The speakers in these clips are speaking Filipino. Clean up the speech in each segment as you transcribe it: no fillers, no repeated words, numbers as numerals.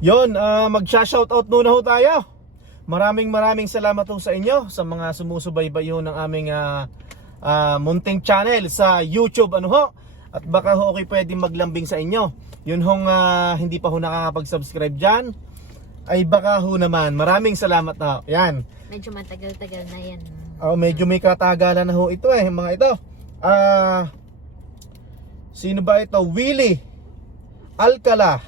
Yon, magsha-shoutout muna ho tayo. Maraming salamat ho sa inyo sa mga sumusubaybay ho ng aming munting channel sa YouTube ano ho. At baka ho okay pwedeng maglambing sa inyo. Yun hong hindi pa ho nakakapag-subscribe diyan ay baka ho naman. Maraming salamat na ho. Yan. Medyo matagal-tagal na yan. Medyo may katagalan na ho ito mga ito. Sino ba ito? Willie Alcala.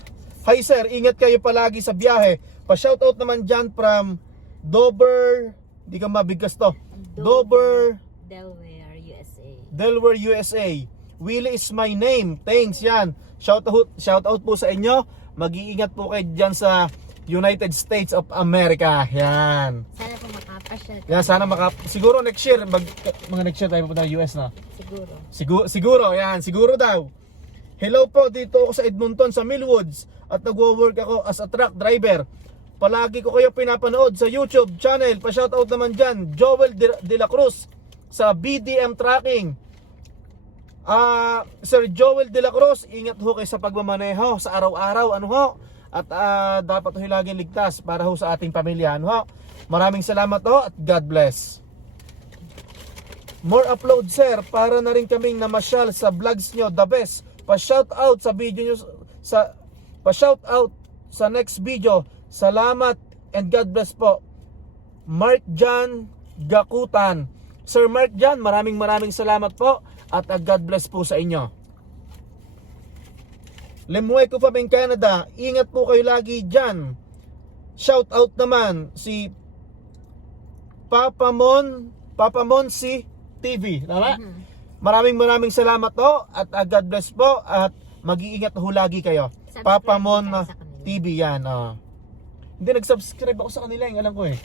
Hi sir, ingat kayo palagi sa biyahe. Pa-shoutout naman dyan from Dover, di ka mabigkas to. Dover, Delaware, USA. Delaware, USA. Willie is my name. Thanks yan. Shoutout po sa inyo. Mag-iingat po kayo dyan sa United States of America. Yan. Sana po makapasyal. Yan, sana siguro next year, mga next year tayo pupunta ng US na. Siguro, yan, siguro daw. Hello po, dito ako sa Edmonton sa Millwoods at nagwo-work ako as a truck driver. Palagi ko kayo pinapanood sa YouTube channel. Pa-shoutout naman dyan, Joel De La Cruz sa BDM Tracking. Sir Joel De La Cruz, ingat ho kayo sa pagmamaneho sa araw-araw, ano ho? At dapat ho laging ligtas para ho sa ating pamilya, ano ho? Maraming salamat ho at God bless. More upload sir, para na rin kaming namasyal sa vlogs nyo, the best. Pa-shoutout sa video nyo, pa-shoutout sa next video. Salamat and God bless po. Mark Jan Gakutan. Sir Mark Jan, maraming salamat po at God bless po sa inyo. Lemueco Fabing Canada, ingat po kayo lagi dyan. Shoutout naman si Papamon si TV, tama? Maraming salamat po at God bless po at mag-iingat ho lagi kayo. Papamon TV yan. Hindi nag-subscribe ako sa kanila, yung alam ko eh.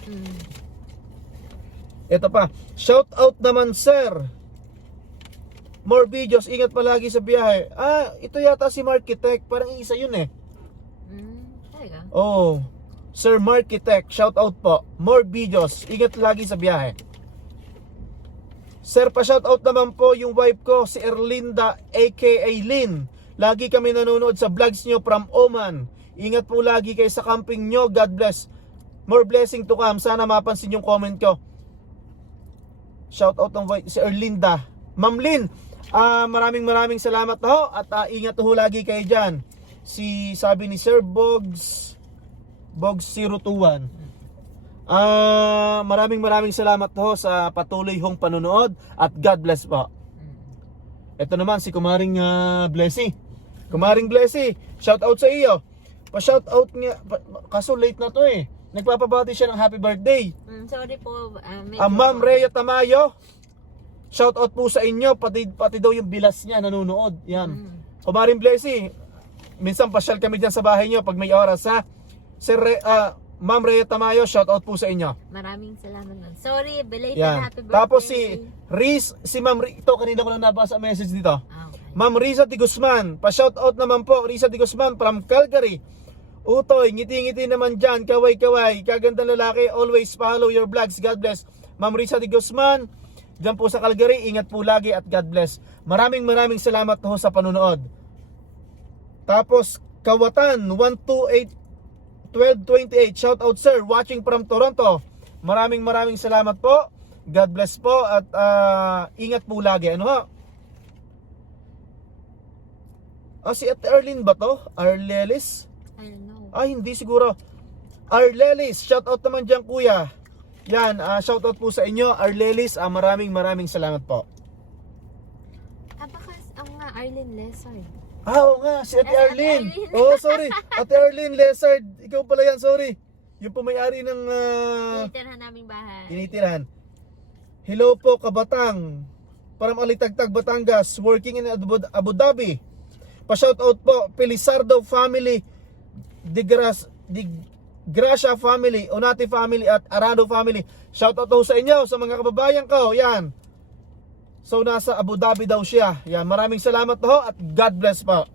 Ito pa, shout out naman sir. More videos, ingat palagi sa biyahe. Ito yata si Markitech, parang isa yun eh. Talaga? Oh, Sir Markitech, shout out po. More videos, ingat lagi sa biyahe. Sir, pa-shoutout naman po yung wife ko, si Erlinda aka Lynn. Lagi kami nanonood sa vlogs nyo from Oman. Ingat po lagi kayo sa camping nyo. God bless. More blessing to come. Sana mapansin yung comment ko. Shoutout ng wife, si Erlinda. Ma'am Lynn, maraming salamat ho. At ingat ho lagi kayo dyan. Sabi ni Sir Bogs 021. Maraming salamat ho sa patuloy hong panonood at God bless po. Ito naman si Kumaring Blessy. Kumaring Blessy, shout out sa iyo. Pa-shout out niya, kaso late na to eh. Nagpapabati siya ng happy birthday. Sorry po. Ma'am Rhea Tamayo, shout out po sa inyo, pati daw yung bilas niya nanonood. Yan. Kumaring Blessy, minsan pasyal kami diyan sa bahay niyo pag may oras ha. Ma'am Rhea Tamayo, shout out po sa inyo. Maraming salamat man. Sorry, belated happy birthday. Tapos si Ma'am ito kanina ko lang nabasa message dito. Okay. Ma'am Risa de Guzman, pa-shout out naman po Risa de Guzman from Calgary. Utoy, ngiti-ngiti naman dyan, kaway-kaway, kagandang lalaki, always follow your vlogs, God bless. Ma'am Risa de Guzman, dyan po sa Calgary, ingat po lagi at God bless. Maraming salamat ho sa panunood. Tapos Kawatan 128 shout out sir, watching from Toronto. Maraming salamat po. God bless po at ingat po lagi. Ano ho? Si Ate Arlene ba to? Arlelis? I don't know. Hindi siguro. Arlelis, shout out naman dyan kuya. Yan, shout out po sa inyo. Arlelis, maraming salamat po. Baka ang nga Arlene Lessard. Oo nga, si Ate Arlene. Sorry. Ate Arlene Lessard. Ikaw pala yan, sorry. Yung pumayari ng Tinitirahan naming bahay. tinitirahan. Hello po, Kabatang. From Alitagtag, Batangas. Working in Abu Dhabi. Pa-shoutout po, Pelizardo family, De Gracia family, Onati family at Arado family. Shoutout po sa inyo, sa mga kababayan ko. Yan. So nasa Abu Dhabi daw siya. Yan, maraming salamat ho at God bless po.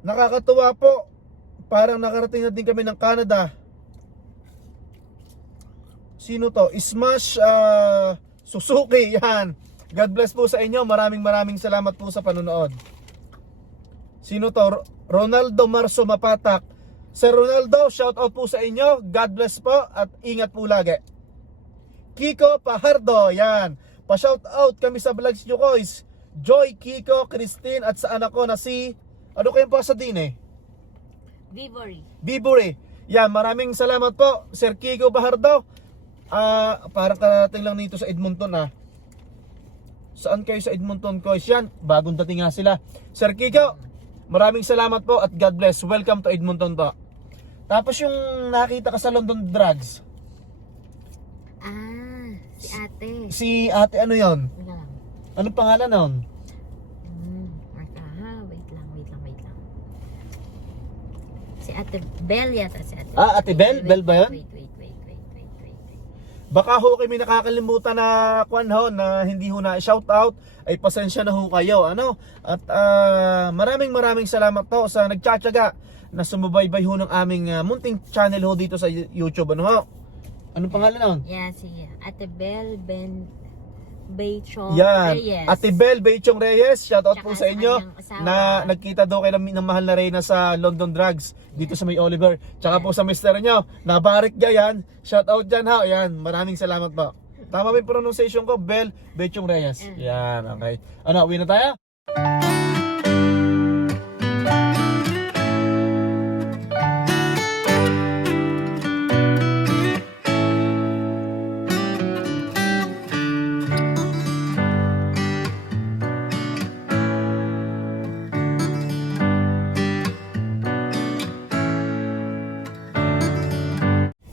Nakakatuwa po. Parang nakarating na din kami ng Canada. Sino to? Smash Suzuki. Yan. God bless po sa inyo. Maraming salamat po sa panonood. Sino to? Ronaldo Marso Mapatak. Sir Ronaldo, shout out po sa inyo. God bless po at ingat po lagi. Kiko Pahardo, yan. Pa-shout out kami sa vlogs nyo, guys. Joy, Kiko, Christine at sa anak ko na si, ano kayong pa sa din eh? Vibory. Yan, maraming salamat po, Sir Kiko Pahardo. Parang karating lang dito sa Edmonton Saan kayo sa Edmonton, guys? Yan, bagong dating nga sila. Sir Kiko, maraming salamat po at God bless. Welcome to Edmonton po. Tapos yung nakita ka sa London Drugs. Si ate. Si ate ano yon? Wait lang. Anong pangalan nun? Marka ha. Wait lang. Si ate Bell yata si ate. Ate Bell? Bell ba yun? Wait. Baka ho kayo may nakakalimutan na kwan ho na hindi ho na shout out, ay pasensya na ho kayo, ano? At maraming salamat po sa nagtsatsaga na sumubaybay ho ng aming munting channel ho dito sa YouTube, ano ho? Anong pangalan nun? Yeah, si Ate Bell Beichong Yan, Reyes. Ate Bell Beichong Reyes, shout out po Tsaka sa inyo kanyang asawa. na nagkita daw kayo ng mahal na reyna sa London Drugs dito sa may Oliver. Tsaka po sa mister nyo, nabarik niya yan, shout out dyan ha, yan, maraming salamat po. Tama ba yung pronunciation ko? Bell Beichong Reyes. Yan, okay. Ano, uwi na tayo?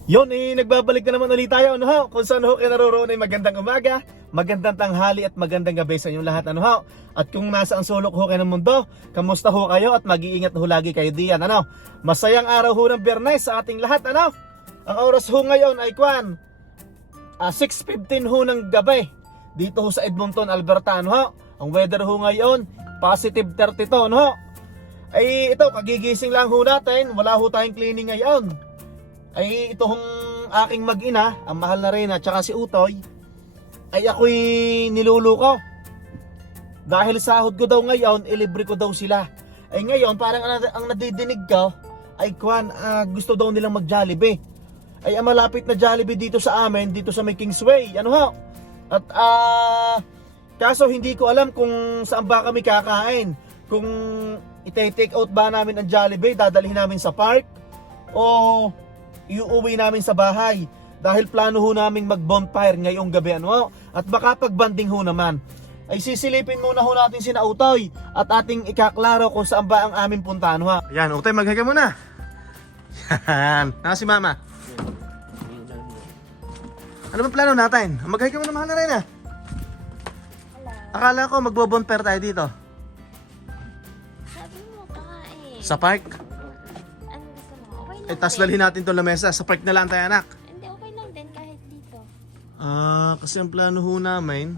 Yon, nagbabalik na naman ulit tayo, ano ho? Kung saan ho kayo naroroon ay magandang umaga, magandang tanghali at magandang gabi sa inyong lahat, ano ho? At kung nasa ang sulok ho kayo ng mundo, kamusta ho kayo at mag-iingat ho lagi kayo diyan, ano? Masayang araw ho ng Biyernes sa ating lahat, ano? Ang oras ho ngayon ay 6:15 ho ng gabi dito ho sa Edmonton, Alberta, ano ho? Ang weather ho ngayon, positive 32, ano ho? Ay ito, kagigising lang ho natin, wala ho tayong cleaning ngayon. Ay itong aking mag-ina, ang mahal na Reyna, tsaka si Utoy, ay ako'y niluluko. Dahil sahod ko daw ngayon, ilibre ko daw sila. Ay ngayon, parang ang nadidinig ko, ay gusto daw nilang mag-Jollibee. Ay ang malapit na Jollibee dito sa amin, dito sa may Kingsway, ano ho? At kaso hindi ko alam kung saan ba kami kakain. Kung ite-take out ba namin ang Jollibee, dadalhin namin sa park, o iuwi namin sa bahay dahil plano ho namin mag-bonfire ngayong gabi, ano? At baka pag-banding ho naman ay sisilipin muna ho natin sina Utoy at ating ikaklaro kung saan ba ang aming puntahan, ho. Yan, Utoy, maghaga muna. Yan, naka si Mama. Ano ba plano natin? Maghaga muna, mahal na rin Akala ko magbo-bonfire tayo dito. Sabi mo kakain. Sa park? Tas dalhin natin itong lamesa. Sa park na lang tayo, anak. Hindi, okay lang din kahit dito. Kasi ang plano ho namin,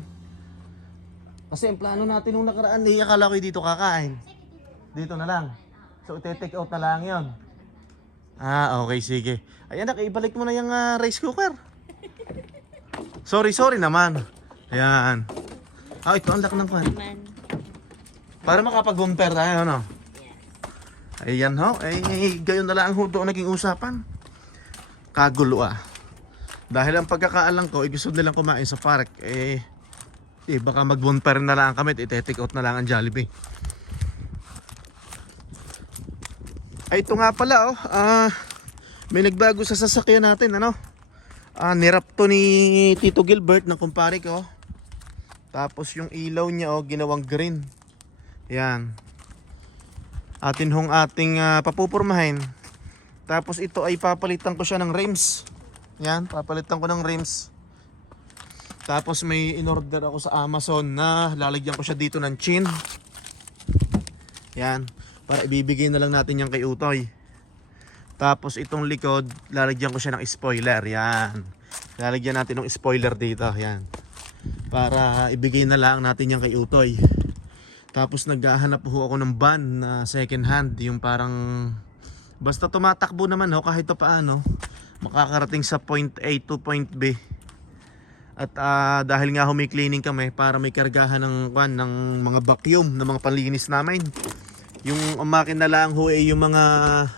kasi ang plano natin nung nakaraan, akala ko dito kakain. Dito na lang. So, ite-take out na lang yon. Okay, sige. Ay, anak, ibalik mo na yung rice cooker. Sorry naman. Ayan. Ito, ang laki ng kwan. Para makapag-bonfire tayo, ano? Ayan ho, gayon na lang ho doon naging usapan. Kagulo Dahil ang pagkakaalam ko, gusto nilang kumain sa park, baka mag-bonfire na lang kami, ite-take out na lang ang Jollibee. Ay, ito nga pala may nagbago sa sasakyan natin, ano? Nirap to ni Tito Gilbert ng kumpare ko. Tapos yung ilaw niya ginawang green. Yan. Atin hong ating papupurmahin. Tapos ito ay papalitan ko siya ng rims. Yan, papalitan ko ng rims. Tapos may in-order ako sa Amazon na lalagyan ko siya dito ng chin. Yan, para ibibigay na lang natin yan kay Utoy. Tapos itong likod, lalagyan ko siya ng spoiler. Yan, lalagyan natin ng spoiler dito. Yan, para ibigay na lang natin yan kay Utoy. Tapos naghahanap ho ako ng van na second hand, yung parang basta tumatakbo naman kahit paano makakarating sa point A to point B. At dahil nga may cleaning kami para may kargahan ng mga vacuum, ng mga panlinis namin. Yung ang makina lang ho ay yung mga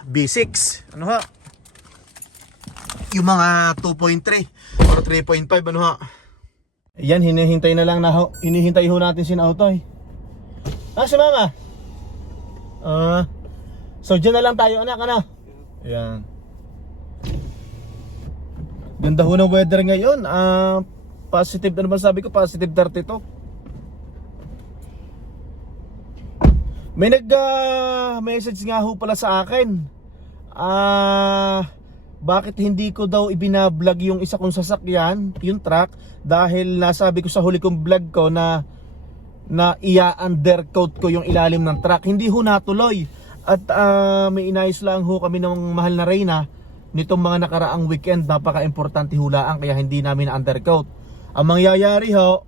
B6. Ano ha? Yung mga 2.3 or 3.5 ano ha? Yan, hinihintay na lang na ho. Hinihintay ho natin si Nautoy. Si mama. So dyan na lang tayo anak, ano? Yan. Ganda ho ng weather ngayon. Positive, ano ba sabi ko? Positive 32. May nag-message nga ho pala sa akin. Bakit hindi ko daw ibinablog yung isa kong sasakyan, yung truck, dahil nasabi ko sa huli kong vlog ko na iya-undercoat ko yung ilalim ng truck. Hindi ho natuloy. At may inayos lang ho kami ng mahal na Reyna nitong mga nakaraang weekend. Napaka-importante hulaan kaya hindi namin na-undercoat. Ang mangyayari ho,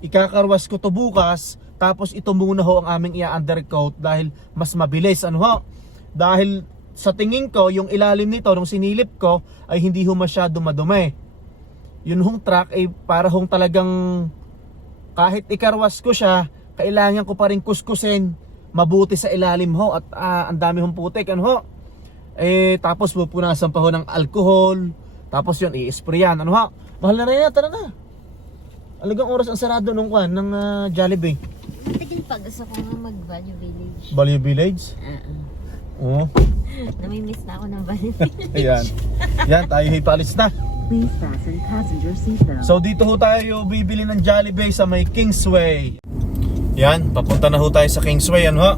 ikakarwas ko to bukas, tapos ito muna ho ang aming iya-undercoat dahil mas mabilis. Ano ho? Dahil sa tingin ko, yung ilalim nito, nung sinilip ko, ay hindi ho masyado madumi. Yun hong truck ay para hong talagang kahit ikarwas ko siya, kailangan ko pa rin kuskusin mabuti sa ilalim ho. At ang dami hong putik. Ano ho? Tapos pupunasan pa ho ng alcohol. Tapos yun, i-sprayan. Ano ho? Mahal na rin yan, tara na. Alagang oras ang sarado nung ng Jollibee. Matagal pa. Gusto ko nga mag-Value Village. Value Village? Oo. Namimiss na ako ng Value Village. Ayan. Yan, tayo hipalis na. Please fasten passenger seatbelt. So dito ho tayo bibili ng Jollibee sa may Kingsway. Yan, papunta na ho tayo sa Kingsway. Ano ho?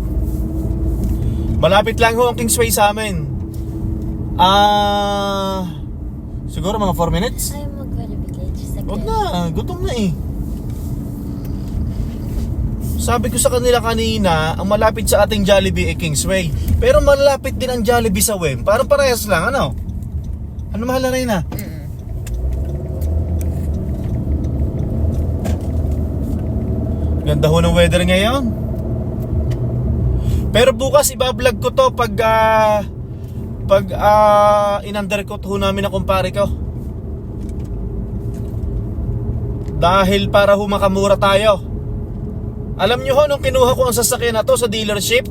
Malapit lang ho ang Kingsway sa amin. Siguro mga 4 minutes? Ayaw mag-Value Village. Huwag na, gutom na eh. Sabi ko sa kanila kanina, ang malapit sa ating Jollibee ay Kingsway. Pero malapit din ang Jollibee sa Wem. Parang parehas lang, ano? Ano mahal na rin na? Ganda ho ng weather ngayon. Pero bukas ibablog ko to pag in-undercoat ho namin na kumpare ko. Dahil para ho makamura tayo. Alam nyo ho, nung kinuha ko ang sasakyan na to sa dealership,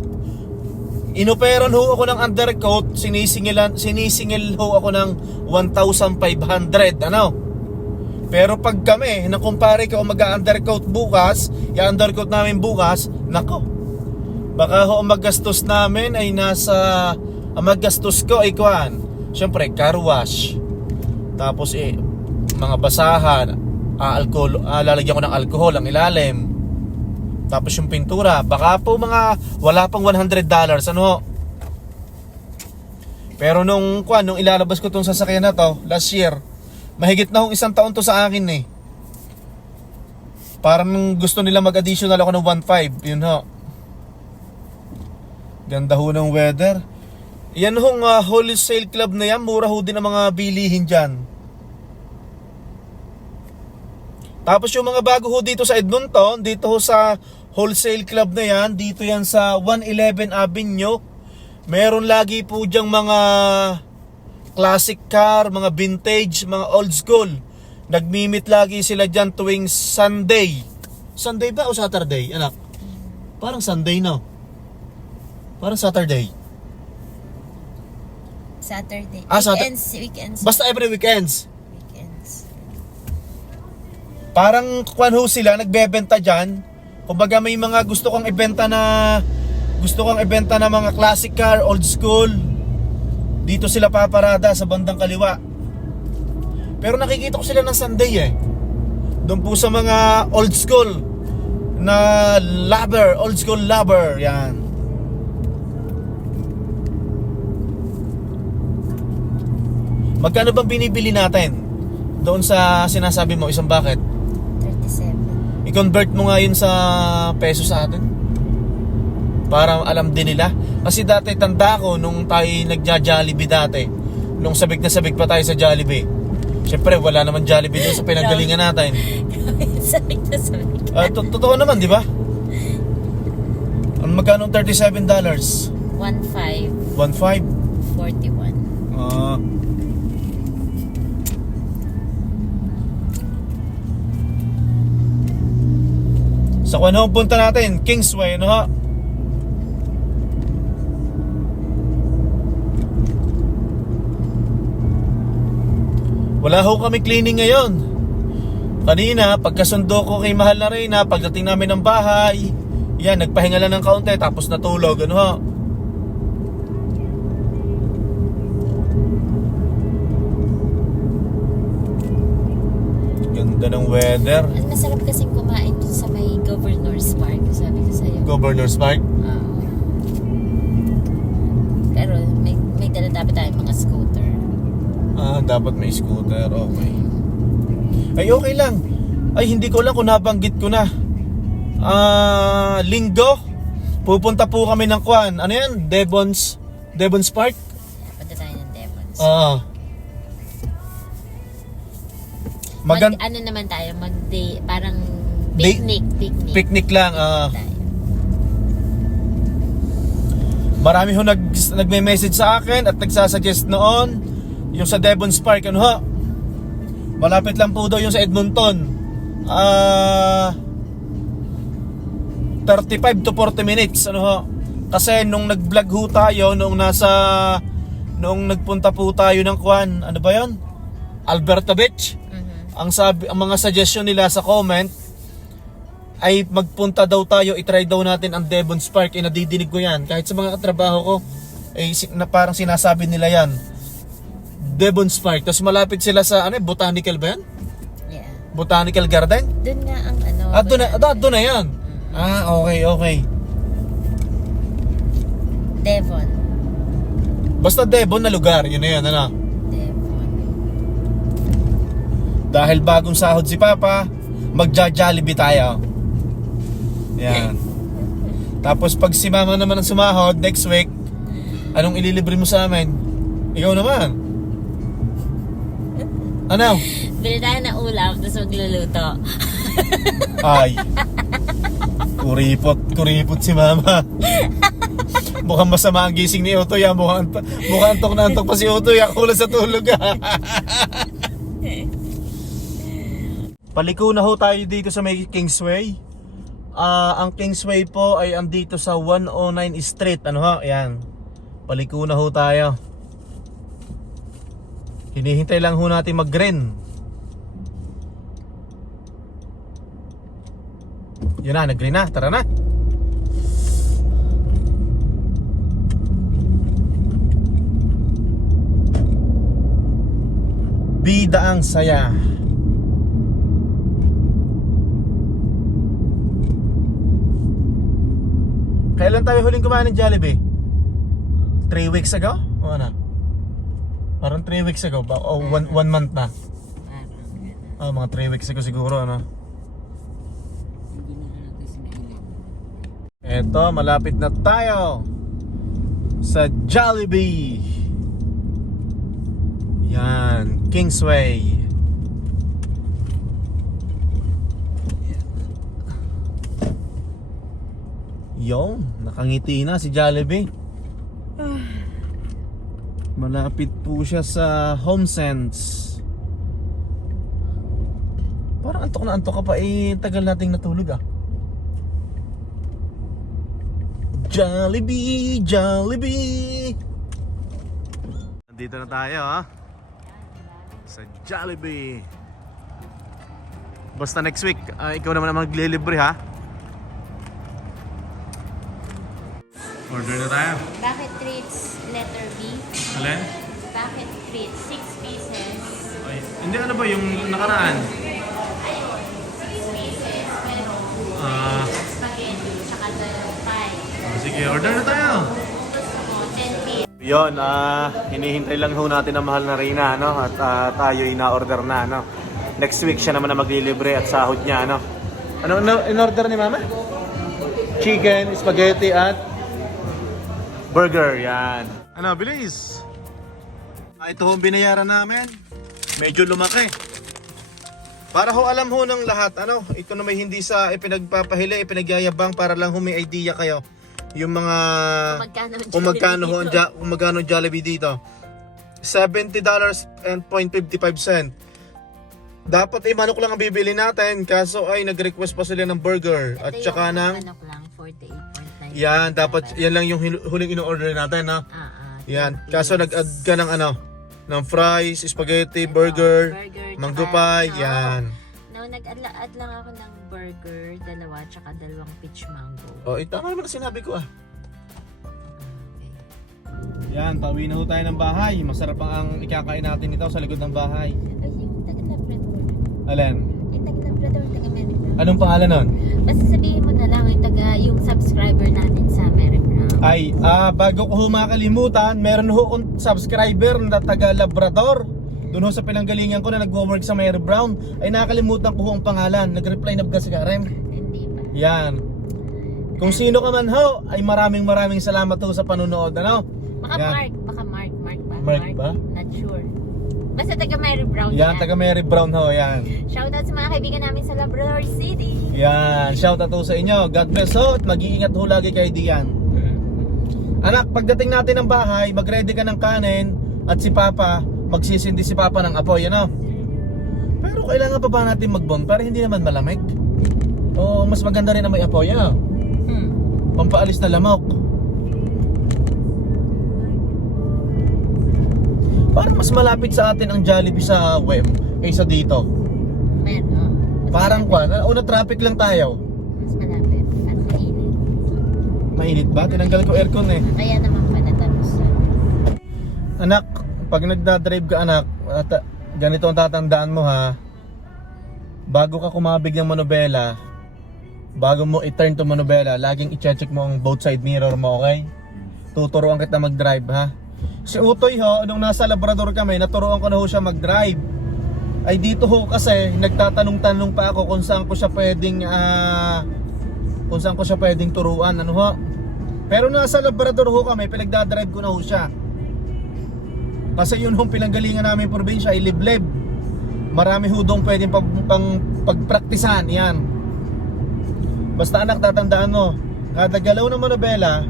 inoperan ho ako ng undercoat, sinisingil ho ako ng 1,500, ano? Pero pag kami, nakumpare ko mag-undercoat bukas, i-undercoat namin bukas, nako, baka ho ang maggastos namin ay ang maggastos ko ay kuhan, syempre car wash, tapos mga basahan, lalagyan ko ng alcohol ang ilalim, tapos yung pintura, baka po wala pang $100, ano ho? Pero nung ilalabas ko tong sasakyan na to last year, mahigit na hong 1 taon to sa akin eh. Parang gusto nila mag-additional ako ng 1.5, yun ho. Ganda ho ng weather. Yan hong wholesale club na yan, mura ho din ang mga bilihin dyan. Tapos yung mga bago ho dito sa Edmonton, dito ho sa wholesale club na yan, dito yan sa 111 Avenue. Meron lagi po dyang mga classic car, mga vintage, mga old school. Nagmi-meet lagi sila dyan tuwing Sunday. Sunday ba o Saturday, anak? Parang Sunday, no? Parang Saturday. Saturday. Weekends. Basta every weekends. Parang ho sila, nagbebenta dyan. Kumbaga may mga gusto kong ibenta na mga classic car, old school. Dito sila paparada sa bandang kaliwa. Pero nakikita ko sila ng Sunday eh. Doon po sa mga old school na lover, old school lover, yan. Magkano bang binibili natin doon sa sinasabi mo, isang bucket? 37. I-convert mo nga yun sa peso sa atin para alam din nila. Kasi dati tanda ko nung tayo nagja-Jollibee dati, nung sabik na sabik pa tayo sa Jollibee, syempre wala naman Jollibee doon sa pinanggalingan natin. Sabik na sabik. Totoo naman, di ba? Ang magkano $37? 1.5. 1.5? 41. Sa kung ano punta natin, Kingsway, no ha? Wala ho kami cleaning ngayon. Kanina, pagkasundo ko kay Mahal na Reyna, pagdating namin ng bahay, yan, nagpahinga lang ng kaunti, tapos natulog, ano ho. Ganda ng weather. Ang masarap kasing kumain dun sa may Governor's Park. Sabi ko sa'yo. Governor's Park. Pero may dala dapat tayong mga scooter. Dapat may scooter, okay. Ay, okay lang. Ay, hindi ko lang kung nabanggit ko na. Linggo, pupunta po kami ng Kwan. Ano yan? Devon's Park? Punta tayo ng Devon's. Maganda. Ano naman tayo? Mag-day, parang Day- picnic. Picnic lang. Tayo. Marami ho nagme-message sa akin at nagsasuggest noon yung sa Devon's Park, ano ho? Malapit lang po daw yung sa Edmonton. 35 to 40 minutes, ano ho? Kasi nung nag-vlog ho tayo noong nagpunta po tayo ng Kwan, ano ba 'yon? Alberta Beach. Ang mga suggestion nila sa comment ay magpunta daw tayo, i-try daw natin ang Devon's Park. Nadidinig ko yan. Kahit sa mga katrabaho ko, parang sinasabi nila yan. Devon's Park. Tapos malapit sila sa, botanical ba yan? Yeah. Botanical Garden? Doon nga ang ano. Doon na yan. Okay. Devon. Basta Devon na lugar, yun na yan, ano? Devon. Dahil bagong sahod si Papa, magja-Jollibee tayo. Yan. Tapos pag si Mama naman ang sumahod next week, anong ililibre mo sa amin? Ikaw naman. Ano? Bili tayo ng ulam, tapos magluluto. Ay. Kuripot si Mama. Mukhang masama ang gising ni Utoy. Mukhang antok na antok pa si Utoy. Ako lang sa tulog. Paliko na ho tayo dito sa may Kingsway. Ang Kingsway po ay andito sa 109 Street. Ano ho? Ayan. Paliko na ho tayo. Hinihintay lang ho natin mag-green. Yun na, nag-green na. Tara na. Bida ang saya. Kailan tayo huling kumain ng Jollibee? 3 weeks ago? O ano? Parang 3 weeks ago ba? O 1 month na? Mga 3 weeks ago siguro, ano? Eto, malapit na tayo sa Jollibee. Yan, Kingsway. Yung, nakangiti na si Jollibee. Malapit po siya sa HomeSense. Parang antok na antok ka pa, tagal nating natulog Jollibee, Jollibee. Nandito na tayo sa Jollibee. Basta next week, ikaw naman ang maglilibre ha. Order na tayo. Bakit treats letter B? Alin? Bakit treats 6 pieces? Ay, hindi, ano ba yung nakaraan? Ayun, 6 pieces, pero spaghetti, tsaka the pie. Sige, order na tayo. Gusto mo, 10 pieces. Yun, hinihintay lang ho natin ang Mahal na Reyna, ano? At tayo ina-order na, ano? Next week siya naman na maglilibre at sahod niya, ano? Ano in-order ni Mama? Chicken, spaghetti at burger, yan. Ano, bilis. Ito ho ang binayaran namin. Medyo lumaki. Para ho alam ho ng lahat, ano? Ito na may hindi sa ipinagpapahili, ipinagyayabang para lang ho may idea kayo. Yung mga kung magkano ang Jollibee dito. $70.55. Dapat manok lang ang bibili natin, kaso ay nag-request pa sila ng burger at saka ng Manok lang, 48.9. yan, dapat yan lang yung huling in-order natin, ha. Yan, kaso nag-add ka ng ng fries, spaghetti, burger, burger, mango tsaka, pie, yan. No, nag-add lang ako ng burger, dalawa, tsaka dalawang peach mango. Oh, tama naman ang sinabi ko ah. Okay. Yan, pauwi na ho tayo ng bahay. Masarap ang ikakain natin ito sa likod ng bahay. Ay, yung taga-labrador. Alin? Yung taga-labrador, taga-Mary Brown. Anong pangalan nun? Basta sabihin mo na lang yung subscriber natin sa Mary Brown. Ay, bago ko makalimutan, meron ho akong subscriber na taga Labrador. Doon ho sa pinanggalingan ko na nagwo-work sa Mary Brown. Ay nakalimutan ko ho ang pangalan. Nag-reply na ba si Karen? Hindi pa. Yan. Kung sino ka man ho, ay maraming salamat ho sa panonood. Ano? Baka Yan. Mark ba? Mark ba? Not sure. Basta taga Mary Brown Yan, taga Mary Brown ho. Yan. Shoutout sa mga kaibigan namin sa Labrador City. Yan. Shout out ho sa inyo. God bless ho. At mag-iingat ho lagi kayo diyan. Anak, pagdating natin ng bahay, mag-ready ka ng kanin at si Papa, magsisindi si Papa ng apoy, ano? Pero kailangan pa ba natin mag-bonfire? Hindi naman malamig. Oo, mas maganda rin na may apoy, ano? Pampaalis na lamok. Parang mas malapit sa atin ang Jollibee sa web kaysa dito. Meron. Parang una traffic lang tayo. Mas malapit. At mainit. Mainit ba? Tinanggal ko aircon eh. Kaya naman pala tapos. Anak, pag nagdadrive ka anak, ganito ang tatandaan mo ha. Bago ka kumabig ng manobela, bago mo i-turn to manobela, laging i-check mo ang both side mirror mo, okay? Tuturuan kita mag-drive ha. Si Utoy ho, nung nasa Labrador kami, naturuan ko na ho siya mag-drive. Ay dito ho kasi, nagtatanong-tanong pa ako kung saan ko siya pwedeng turuan, ano ho. Pero nasa Labrador ho kami, pinagdadrive ko na ho siya. Kasi yun hong pinanggalingan namin probinsya ay liblib. Marami ho doon pwedeng pagpraktisan, yan. Basta anak, tatandaan mo, kada galaw ng manobela,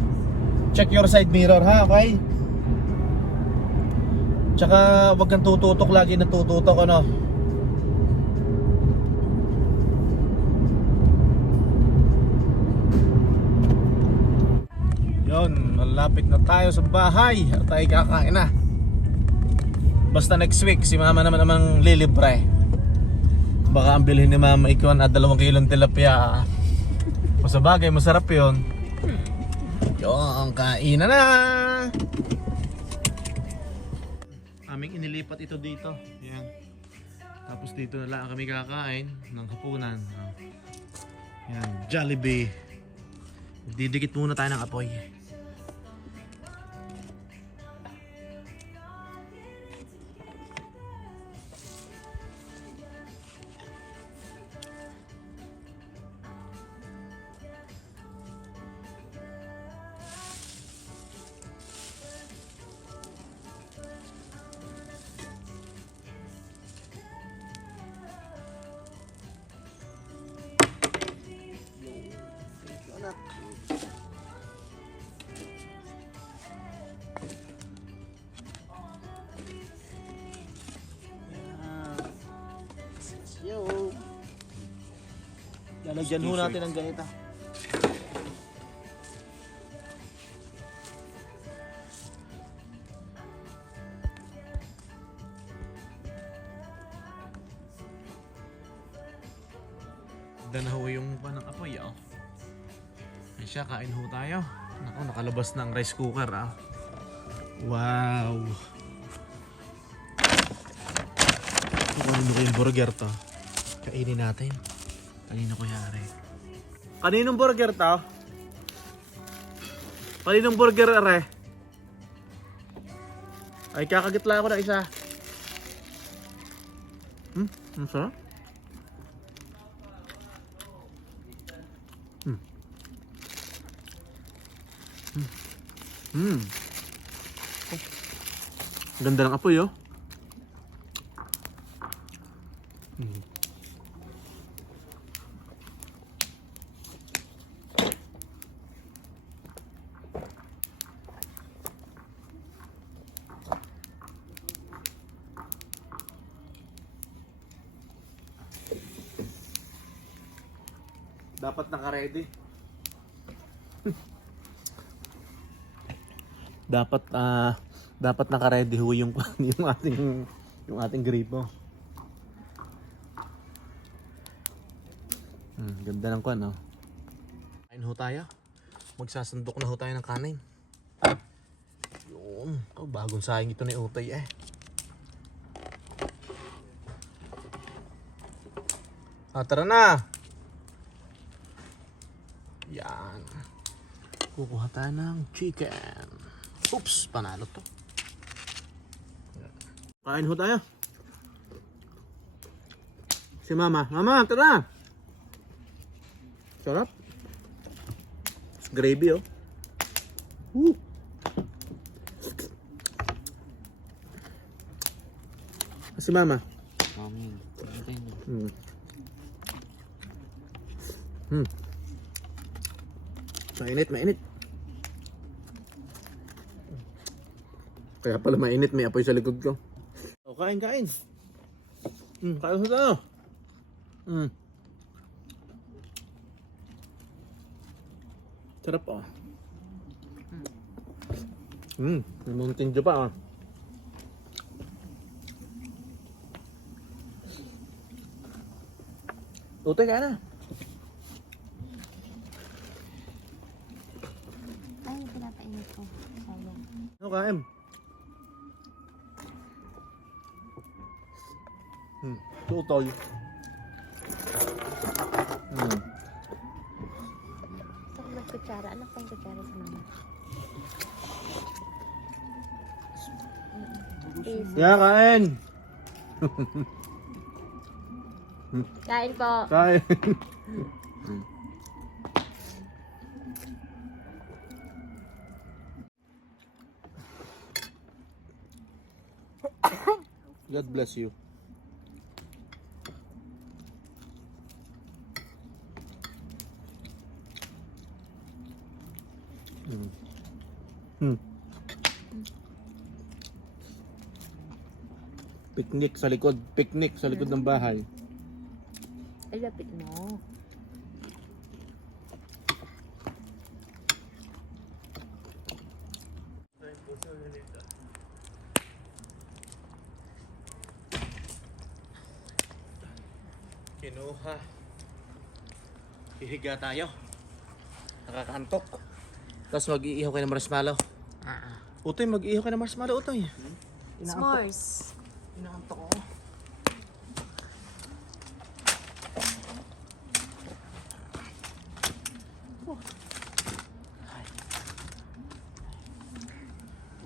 check your side mirror ha, okay? Tsaka wag kang tututok lagi na tututok, ano? Yon, malapit na tayo sa bahay at tayo kakain na. Basta next week, si mama naman namang lilibre. Baka ang bilhin ni mama ikaw at 2 kilong tilapia. O sa bagay, masarap yun. Yung kain na. Aming inilipat ito dito. Yan. Tapos dito na lang kami kakain ng hapunan. Yan, Jollibee. Didikit muna tayo ng apoy. Lalagyan ho natin ang ganito. Ganda na ho yung panang apoy, oh. Ay siya, kain ho tayo. Naku, nakalabas na ang rice cooker, ah. Wow. Kukunin ko yung burger to. Kainin natin. Kanino ko yari? Kaninong burger to? Kaninong burger are? Ay kakagitla ako na isa. Ang sarap? Ganda ng apoy, oh. Dapat naka-ready. Dapat Dapat naka-ready ho yung yung ating gripo. Ganda ng kwan, oh. Kain ho tayo. Magsasandok na ho tayo ng kanin. Yun. Oh, bagong sayang ito ni Utoy eh. Tara na. Yan. Kukuha tayo ng chicken. Oops, panalo to. Kain ho tayo. Si Mama. Mama, tara. Sarap. Gravy, oh. Woo. Si Mama. Mainit, mainit. Kaya pala mainit, may apoy sa likod ko. O, kain, kain. Kain sa tayo. Sarap, oh. May Mountain Dew pa, oh. Utoy, kaya na. Ay, pinapainit ko. Sayang. Ano, kain? Utoy. Gusto ko magkutsara. Ano pa yung kutsara sa mama? Yeah, kain. Kain po. Kain. God bless you. Picnic sa likod. Picnic sa likod ng bahay. Ay, lapit mo. Kinuha. Hihiga tayo. Nakakaantok. Tapos mag-iihaw kayo ng marshmallow. Utoy, mag-iihaw kayo ng marshmallow, Utoy. S'mores. Inaantok ako.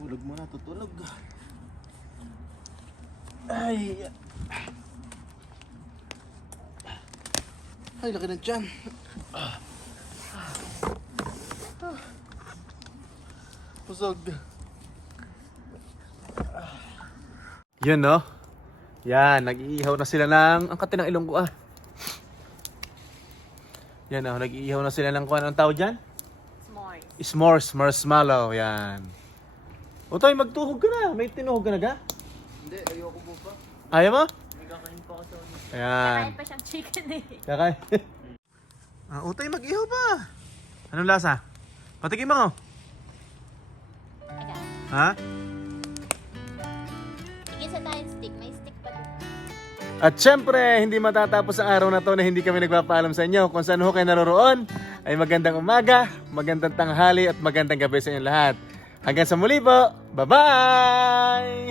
Tulog muna, tutulog. Ay. Ay, laki ng tiyan. Pusog. Yun, no? Yan, nag-iihaw na sila ng... Ang kati ng ilong ko, ah. Yan, no? Nag-iihaw na sila ng... Anong tawag dyan? S'mores. S'mores, marshmallow. Yan. Utoy, magtuhog ka na. May tinuhog ka na ga? Hindi, ayoko po pa. Ayaw mo? May kakain pa ako sa ano. Ayan. Kain pa siyang chicken eh. Kakay. Utoy, mag-ihaw pa. Anong lasa? Patikim ako. Aga. Ha? Sige sa tayo stick. May stick pa doon. At syempre, hindi matatapos ang araw na to na hindi kami nagpapaalam sa inyo. Kung saan ho kayo naroroon, ay magandang umaga, magandang tanghali at magandang gabi sa inyong lahat. Hanggang sa muli po. Bye-bye!